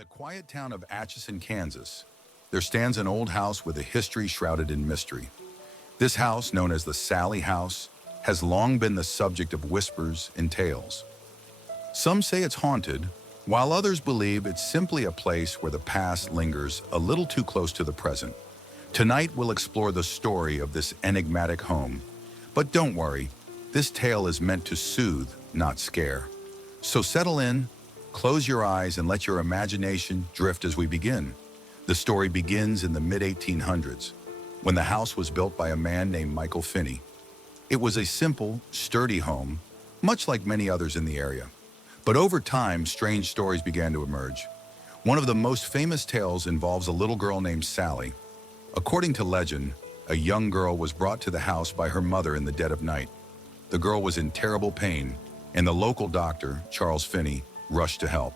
the quiet town of Atchison, Kansas, there stands an old house with a history shrouded in mystery. This house, known as the Sallie House, has long been the subject of whispers and tales. Some say it's haunted, while others believe it's simply a place where the past lingers a little too close to the present. Tonight we'll explore the story of this enigmatic home. But don't worry, this tale is meant to soothe, not scare. So settle in, close your eyes, and let your imagination drift as we begin. The story begins in the mid-1800s, when the house was built by a man named Michael Finney. It was a simple, sturdy home, much like many others in the area. But over time, strange stories began to emerge. One of the most famous tales involves a little girl named Sallie. According to legend, a young girl was brought to the house by her mother in the dead of night. The girl was in terrible pain, and the local doctor, Charles Finney, rushed to help.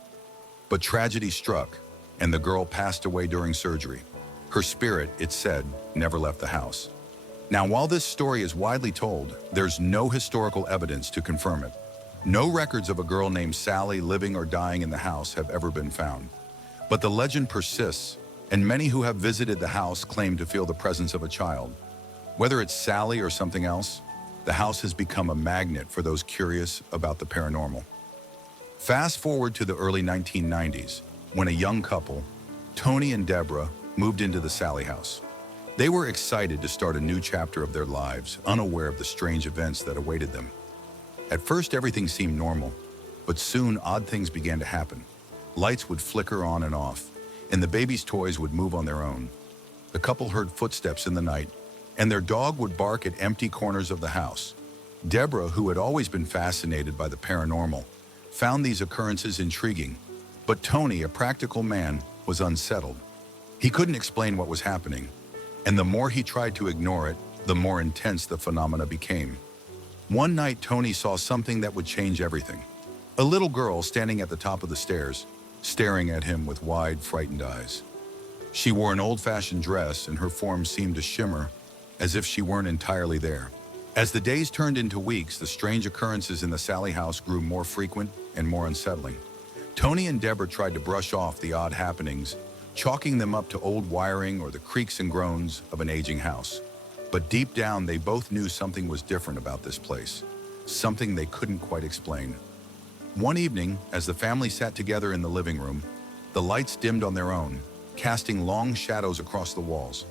But tragedy struck, and the girl passed away during surgery. Her spirit, it's said, never left the house. Now, while this story is widely told, there's no historical evidence to confirm it. No records of a girl named Sallie living or dying in the house have ever been found. But the legend persists, and many who have visited the house claim to feel the presence of a child. Whether it's Sallie or something else, the house has become a magnet for those curious about the paranormal. Fast forward to the early 1990s, when a young couple, Tony and Deborah, moved into the Sallie House. They were excited to start a new chapter of their lives, unaware of the strange events that awaited them. At first, everything seemed normal, but soon odd things began to happen. Lights would flicker on and off, and the baby's toys would move on their own. The couple heard footsteps in the night, and their dog would bark at empty corners of the house. Deborah, who had always been fascinated by the paranormal, found these occurrences intriguing. But Tony, a practical man, was unsettled. He couldn't explain what was happening, and the more he tried to ignore it, the more intense the phenomena became. One night, Tony saw something that would change everything. A little girl standing at the top of the stairs, staring at him with wide, frightened eyes. She wore an old-fashioned dress, and her form seemed to shimmer, as if she weren't entirely there. As the days turned into weeks, the strange occurrences in the Sallie house grew more frequent and more unsettling. Tony and Deborah tried to brush off the odd happenings, chalking them up to old wiring or the creaks and groans of an aging house. But deep down, they both knew something was different about this place, something they couldn't quite explain. One evening, as the family sat together in the living room, the lights dimmed on their own, casting long shadows across the walls.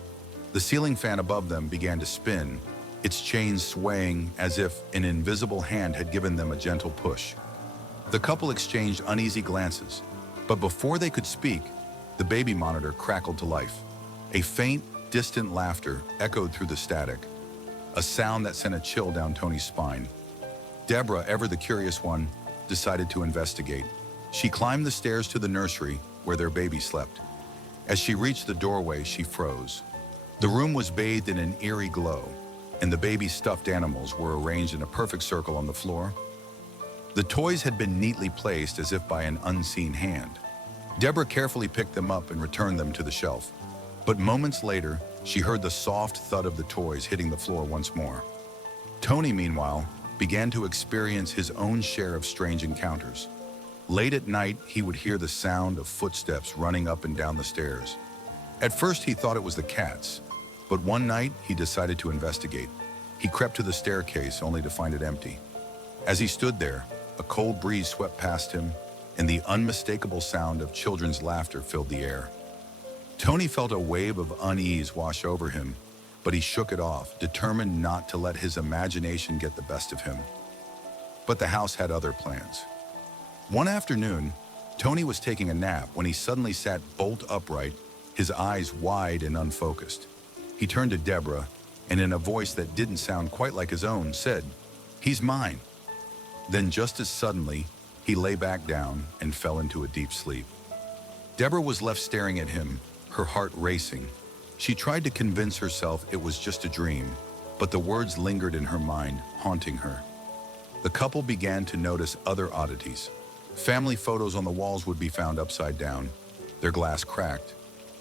The ceiling fan above them began to spin, its chains swaying as if an invisible hand had given them a gentle push. The couple exchanged uneasy glances, but before they could speak, the baby monitor crackled to life. A faint, distant laughter echoed through the static, a sound that sent a chill down Tony's spine. Deborah, ever the curious one, decided to investigate. She climbed the stairs to the nursery where their baby slept. As she reached the doorway, she froze. The room was bathed in an eerie glow, and the baby's stuffed animals were arranged in a perfect circle on the floor. The toys had been neatly placed as if by an unseen hand. Deborah carefully picked them up and returned them to the shelf. But moments later, she heard the soft thud of the toys hitting the floor once more. Tony, meanwhile, began to experience his own share of strange encounters. Late at night, he would hear the sound of footsteps running up and down the stairs. At first, he thought it was the cats, but one night, he decided to investigate. He crept to the staircase only to find it empty. As he stood there, a cold breeze swept past him, and the unmistakable sound of children's laughter filled the air. Tony felt a wave of unease wash over him, but he shook it off, determined not to let his imagination get the best of him. But the house had other plans. One afternoon, Tony was taking a nap when he suddenly sat bolt upright, his eyes wide and unfocused. He turned to Deborah, and in a voice that didn't sound quite like his own, said, "He's mine." Then just as suddenly, he lay back down and fell into a deep sleep. Deborah was left staring at him, her heart racing. She tried to convince herself it was just a dream, but the words lingered in her mind, haunting her. The couple began to notice other oddities. Family photos on the walls would be found upside down, their glass cracked.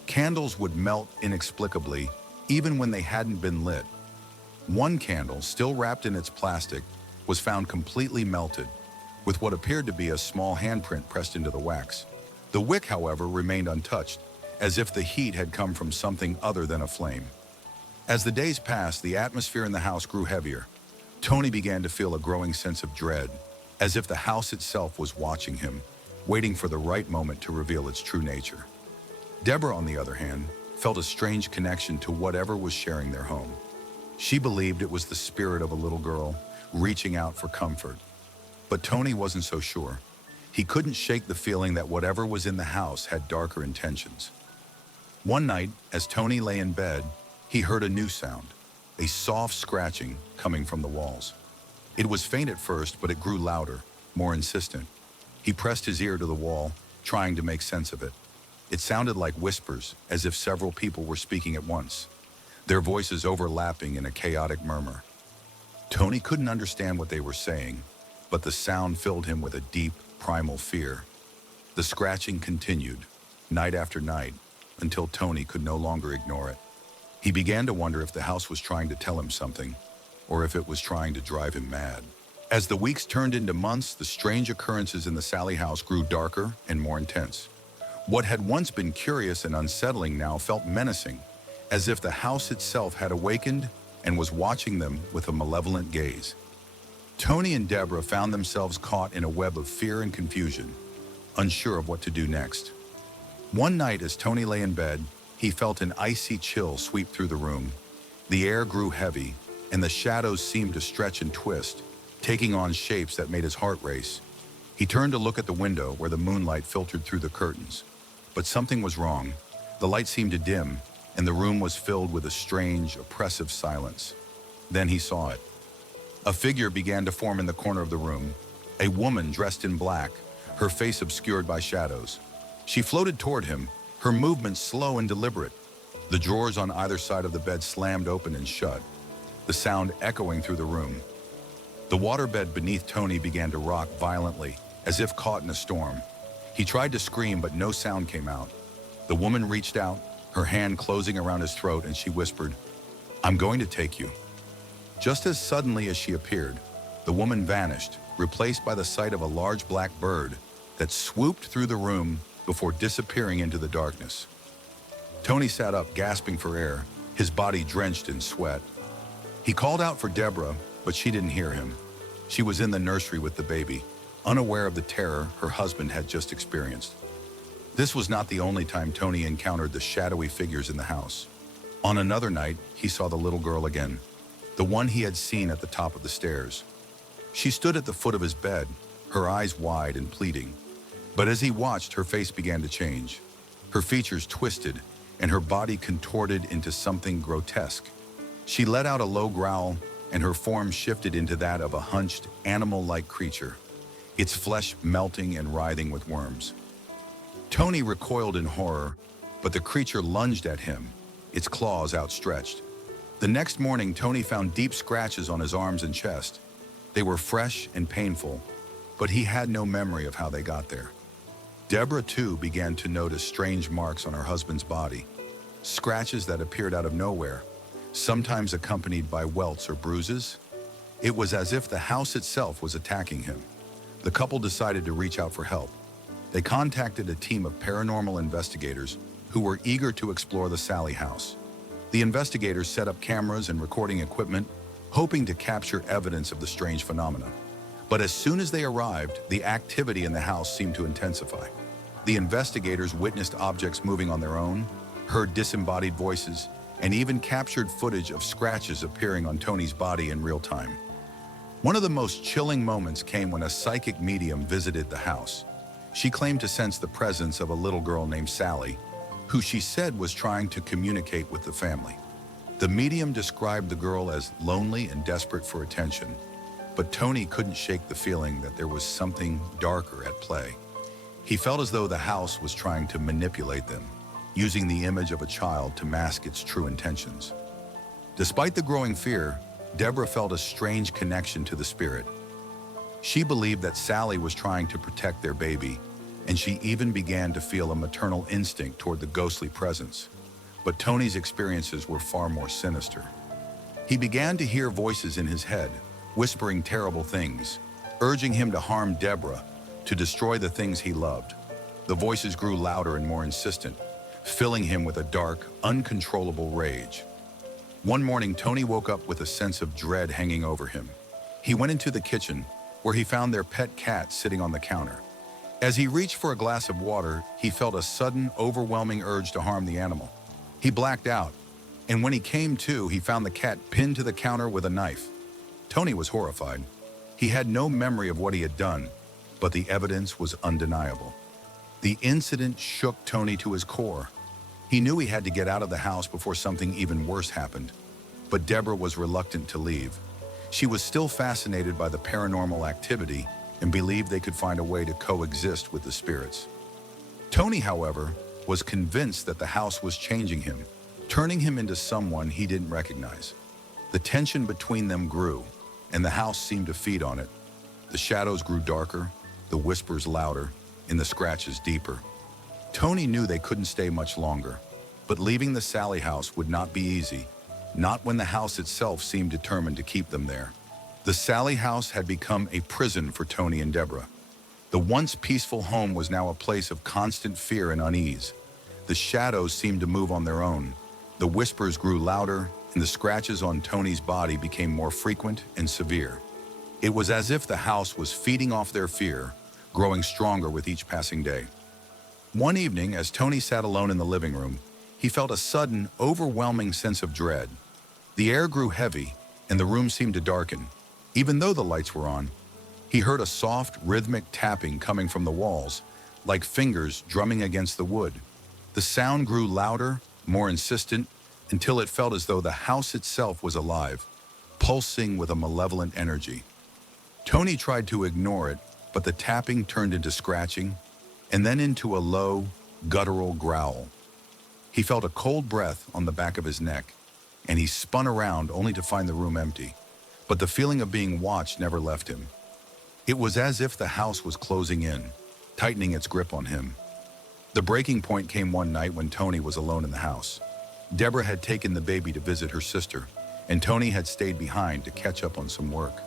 Candles would melt inexplicably, even when they hadn't been lit. One candle, still wrapped in its plastic, was found completely melted, with what appeared to be a small handprint pressed into the wax. The wick, however, remained untouched, as if the heat had come from something other than a flame. As the days passed, the atmosphere in the house grew heavier. Tony began to feel a growing sense of dread, as if the house itself was watching him, waiting for the right moment to reveal its true nature. Deborah, on the other hand, felt a strange connection to whatever was sharing their home. She believed it was the spirit of a little girl reaching out for comfort. But Tony wasn't so sure. He couldn't shake the feeling that whatever was in the house had darker intentions. One night, as Tony lay in bed, he heard a new sound, a soft scratching coming from the walls. It was faint at first, but it grew louder, more insistent. He pressed his ear to the wall, trying to make sense of it. It sounded like whispers, as if several people were speaking at once, their voices overlapping in a chaotic murmur. Tony couldn't understand what they were saying, but the sound filled him with a deep, primal fear. The scratching continued, night after night, until Tony could no longer ignore it. He began to wonder if the house was trying to tell him something, or if it was trying to drive him mad. As the weeks turned into months, the strange occurrences in the Sallie house grew darker and more intense. What had once been curious and unsettling now felt menacing, as if the house itself had awakened and was watching them with a malevolent gaze. Tony and Deborah found themselves caught in a web of fear and confusion, unsure of what to do next. One night, as Tony lay in bed, he felt an icy chill sweep through the room. The air grew heavy, and the shadows seemed to stretch and twist, taking on shapes that made his heart race. He turned to look at the window where the moonlight filtered through the curtains. But something was wrong. The light seemed to dim, and the room was filled with a strange, oppressive silence. Then he saw it. A figure began to form in the corner of the room, a woman dressed in black, her face obscured by shadows. She floated toward him, her movements slow and deliberate. The drawers on either side of the bed slammed open and shut, the sound echoing through the room. The waterbed beneath Tony began to rock violently, as if caught in a storm. He tried to scream, but no sound came out. The woman reached out, her hand closing around his throat, and she whispered, "I'm going to take you." Just as suddenly as she appeared, the woman vanished, replaced by the sight of a large black bird that swooped through the room before disappearing into the darkness. Tony sat up, gasping for air, his body drenched in sweat. He called out for Deborah, but she didn't hear him. She was in the nursery with the baby, unaware of the terror her husband had just experienced. This was not the only time Tony encountered the shadowy figures in the house. On another night, he saw the little girl again, the one he had seen at the top of the stairs. She stood at the foot of his bed, her eyes wide and pleading. But as he watched, her face began to change. Her features twisted, and her body contorted into something grotesque. She let out a low growl, and her form shifted into that of a hunched, animal-like creature, its flesh melting and writhing with worms. Tony recoiled in horror, but the creature lunged at him, its claws outstretched. The next morning, Tony found deep scratches on his arms and chest. They were fresh and painful, but he had no memory of how they got there. Deborah, too, began to notice strange marks on her husband's body, scratches that appeared out of nowhere, sometimes accompanied by welts or bruises. It was as if the house itself was attacking him. The couple decided to reach out for help. They contacted a team of paranormal investigators who were eager to explore the Sallie house. The investigators set up cameras and recording equipment, hoping to capture evidence of the strange phenomena. But as soon as they arrived, the activity in the house seemed to intensify. The investigators witnessed objects moving on their own, heard disembodied voices, and even captured footage of scratches appearing on Tony's body in real time. One of the most chilling moments came when a psychic medium visited the house. She claimed to sense the presence of a little girl named Sallie, who she said was trying to communicate with the family. The medium described the girl as lonely and desperate for attention, but Tony couldn't shake the feeling that there was something darker at play. He felt as though the house was trying to manipulate them, using the image of a child to mask its true intentions. Despite the growing fear, Deborah felt a strange connection to the spirit. She believed that Sallie was trying to protect their baby, and she even began to feel a maternal instinct toward the ghostly presence. But Tony's experiences were far more sinister. He began to hear voices in his head, whispering terrible things, urging him to harm Deborah, to destroy the things he loved. The voices grew louder and more insistent, filling him with a dark, uncontrollable rage. One morning, Tony woke up with a sense of dread hanging over him. He went into the kitchen, where he found their pet cat sitting on the counter. As he reached for a glass of water, he felt a sudden, overwhelming urge to harm the animal. He blacked out, and when he came to, he found the cat pinned to the counter with a knife. Tony was horrified. He had no memory of what he had done, but the evidence was undeniable. The incident shook Tony to his core. He knew he had to get out of the house before something even worse happened. But Deborah was reluctant to leave. She was still fascinated by the paranormal activity and believed they could find a way to coexist with the spirits. Tony, however, was convinced that the house was changing him, turning him into someone he didn't recognize. The tension between them grew, and the house seemed to feed on it. The shadows grew darker, the whispers louder, and the scratches deeper. Tony knew they couldn't stay much longer, but leaving the Sallie house would not be easy, not when the house itself seemed determined to keep them there. The Sallie house had become a prison for Tony and Deborah. The once peaceful home was now a place of constant fear and unease. The shadows seemed to move on their own. The whispers grew louder, and the scratches on Tony's body became more frequent and severe. It was as if the house was feeding off their fear, growing stronger with each passing day. One evening, as Tony sat alone in the living room, he felt a sudden, overwhelming sense of dread. The air grew heavy, and the room seemed to darken. Even though the lights were on, he heard a soft, rhythmic tapping coming from the walls, like fingers drumming against the wood. The sound grew louder, more insistent, until it felt as though the house itself was alive, pulsing with a malevolent energy. Tony tried to ignore it, but the tapping turned into scratching, and then into a low, guttural growl. He felt a cold breath on the back of his neck, and he spun around only to find the room empty. But the feeling of being watched never left him. It was as if the house was closing in, tightening its grip on him. The breaking point came one night when Tony was alone in the house. Deborah had taken the baby to visit her sister, and Tony had stayed behind to catch up on some work.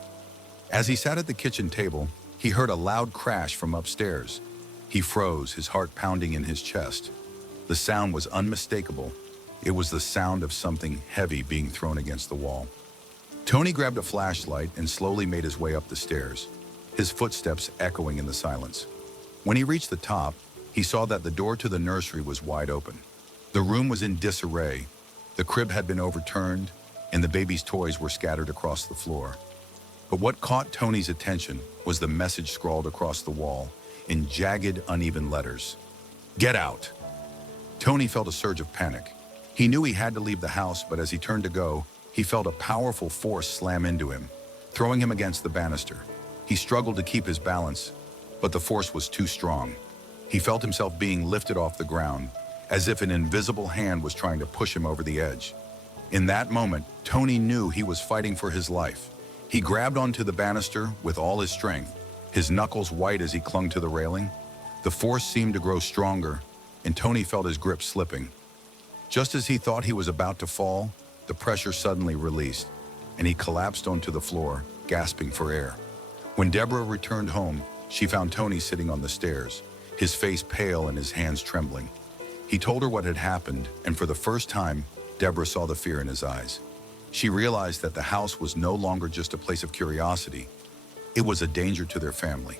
As he sat at the kitchen table, he heard a loud crash from upstairs. He froze, his heart pounding in his chest. The sound was unmistakable. It was the sound of something heavy being thrown against the wall. Tony grabbed a flashlight and slowly made his way up the stairs, his footsteps echoing in the silence. When he reached the top, he saw that the door to the nursery was wide open. The room was in disarray. The crib had been overturned, and the baby's toys were scattered across the floor. But what caught Tony's attention was the message scrawled across the wall in jagged, uneven letters. "Get out." Tony felt a surge of panic. He knew he had to leave the house, but as he turned to go, he felt a powerful force slam into him, throwing him against the banister. He struggled to keep his balance, but the force was too strong. He felt himself being lifted off the ground, as if an invisible hand was trying to push him over the edge. In that moment, Tony knew he was fighting for his life. He grabbed onto the banister with all his strength, his knuckles white as he clung to the railing. The force seemed to grow stronger, and Tony felt his grip slipping. Just as he thought he was about to fall, the pressure suddenly released, and he collapsed onto the floor, gasping for air. When Deborah returned home, she found Tony sitting on the stairs, his face pale and his hands trembling. He told her what had happened, and for the first time, Deborah saw the fear in his eyes. She realized that the house was no longer just a place of curiosity. It was a danger to their family.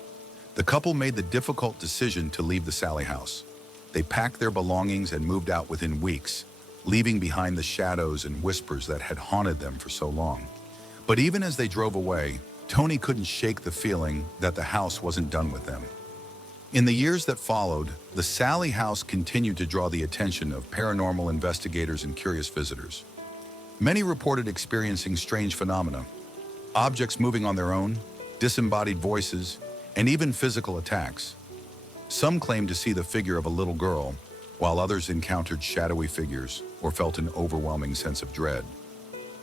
The couple made the difficult decision to leave the Sallie house. They packed their belongings and moved out within weeks, leaving behind the shadows and whispers that had haunted them for so long. But even as they drove away, Tony couldn't shake the feeling that the house wasn't done with them. In the years that followed, the Sallie house continued to draw the attention of paranormal investigators and curious visitors. Many reported experiencing strange phenomena, objects moving on their own, disembodied voices, and even physical attacks. Some claimed to see the figure of a little girl, while others encountered shadowy figures or felt an overwhelming sense of dread.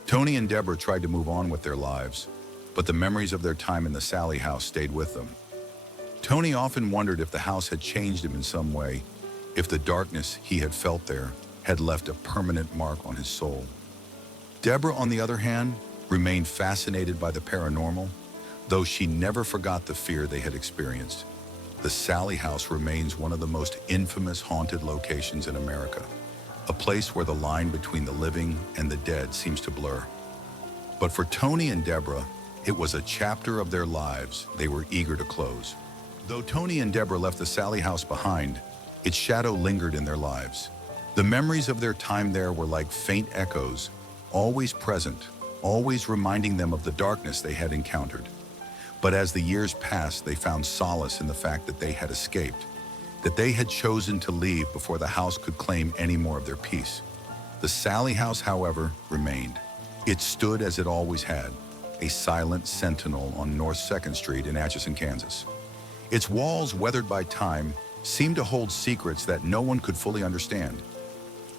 Tony and Deborah tried to move on with their lives, but the memories of their time in the Sallie house stayed with them. Tony often wondered if the house had changed him in some way, if the darkness he had felt there had left a permanent mark on his soul. Deborah, on the other hand, remained fascinated by the paranormal, though she never forgot the fear they had experienced. the Sallie House remains one of the most infamous haunted locations in America, a place where the line between the living and the dead seems to blur. But for Tony and Deborah, it was a chapter of their lives they were eager to close. Though Tony and Deborah left the Sallie House behind, its shadow lingered in their lives. The memories of their time there were like faint echoes, always present, always reminding them of the darkness they had encountered. But as the years passed, they found solace in the fact that they had escaped, that they had chosen to leave before the house could claim any more of their peace. The Sallie House, however, remained. It stood as it always had, a silent sentinel on North 2nd Street in Atchison, Kansas. Its walls, weathered by time, seemed to hold secrets that no one could fully understand.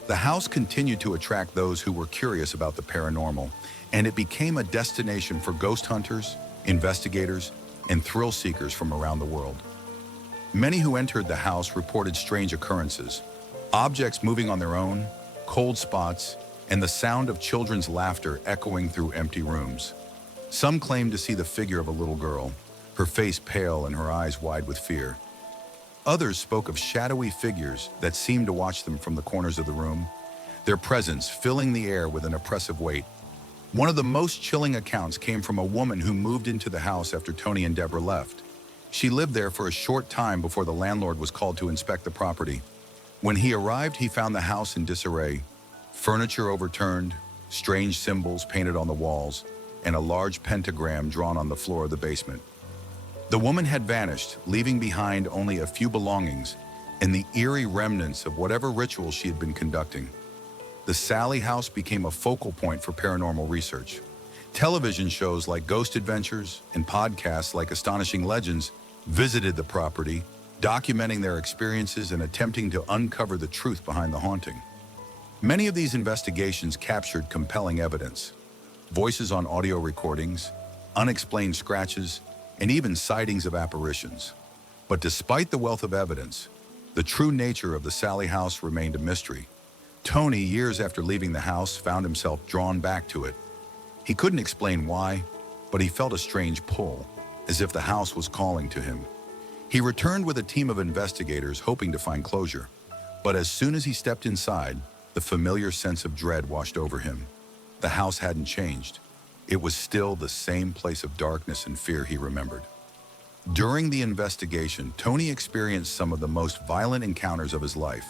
The house continued to attract those who were curious about the paranormal, and it became a destination for ghost hunters, investigators, and thrill seekers from around the world. Many who entered the house reported strange occurrences, objects moving on their own, cold spots, and the sound of children's laughter echoing through empty rooms. Some claimed to see the figure of a little girl, her face pale and her eyes wide with fear. Others spoke of shadowy figures that seemed to watch them from the corners of the room, their presence filling the air with an oppressive weight. One of the most chilling accounts came from a woman who moved into the house after Tony and Deborah left. She lived there for a short time before the landlord was called to inspect the property. When he arrived, he found the house in disarray, furniture overturned, strange symbols painted on the walls, and a large pentagram drawn on the floor of the basement. The woman had vanished, leaving behind only a few belongings and the eerie remnants of whatever ritual she had been conducting. The Sallie House became a focal point for paranormal research. Television shows like Ghost Adventures and podcasts like Astonishing Legends visited the property, documenting their experiences and attempting to uncover the truth behind the haunting. Many of these investigations captured compelling evidence: voices on audio recordings, unexplained scratches, and even sightings of apparitions. But despite the wealth of evidence, the true nature of the Sallie House remained a mystery. Tony, years after leaving the house, found himself drawn back to it. He couldn't explain why, but he felt a strange pull, as if the house was calling to him. He returned with a team of investigators, hoping to find closure. But as soon as he stepped inside, the familiar sense of dread washed over him. The house hadn't changed. It was still the same place of darkness and fear he remembered. During the investigation, Tony experienced some of the most violent encounters of his life.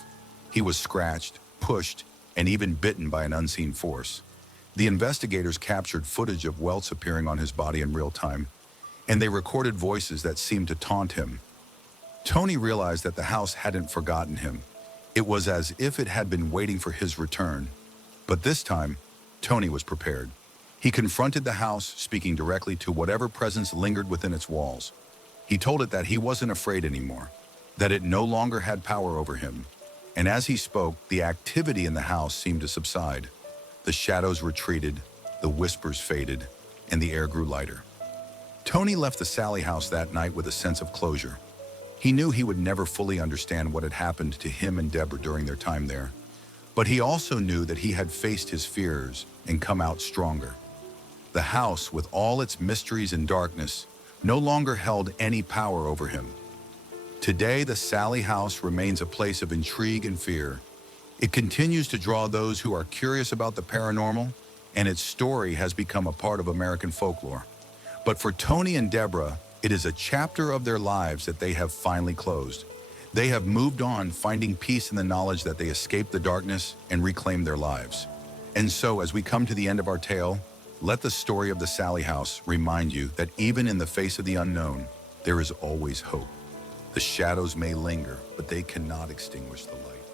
He was scratched, pushed, and even bitten by an unseen force. The investigators captured footage of welts appearing on his body in real time, and they recorded voices that seemed to taunt him. Tony realized that the house hadn't forgotten him. It was as if it had been waiting for his return. But this time, Tony was prepared. He confronted the house, speaking directly to whatever presence lingered within its walls. He told it that he wasn't afraid anymore, that it no longer had power over him. And as he spoke, the activity in the house seemed to subside. The shadows retreated, the whispers faded, and the air grew lighter. Tony left the Sallie House that night with a sense of closure. He knew he would never fully understand what had happened to him and Deborah during their time there, but he also knew that he had faced his fears and come out stronger. The house, with all its mysteries and darkness, no longer held any power over him. Today, the Sallie House remains a place of intrigue and fear. It continues to draw those who are curious about the paranormal, and its story has become a part of American folklore. But for Tony and Deborah, it is a chapter of their lives that they have finally closed. They have moved on, finding peace in the knowledge that they escaped the darkness and reclaimed their lives. And so, as we come to the end of our tale, let the story of the Sallie House remind you that even in the face of the unknown, there is always hope. The shadows may linger, but they cannot extinguish the light.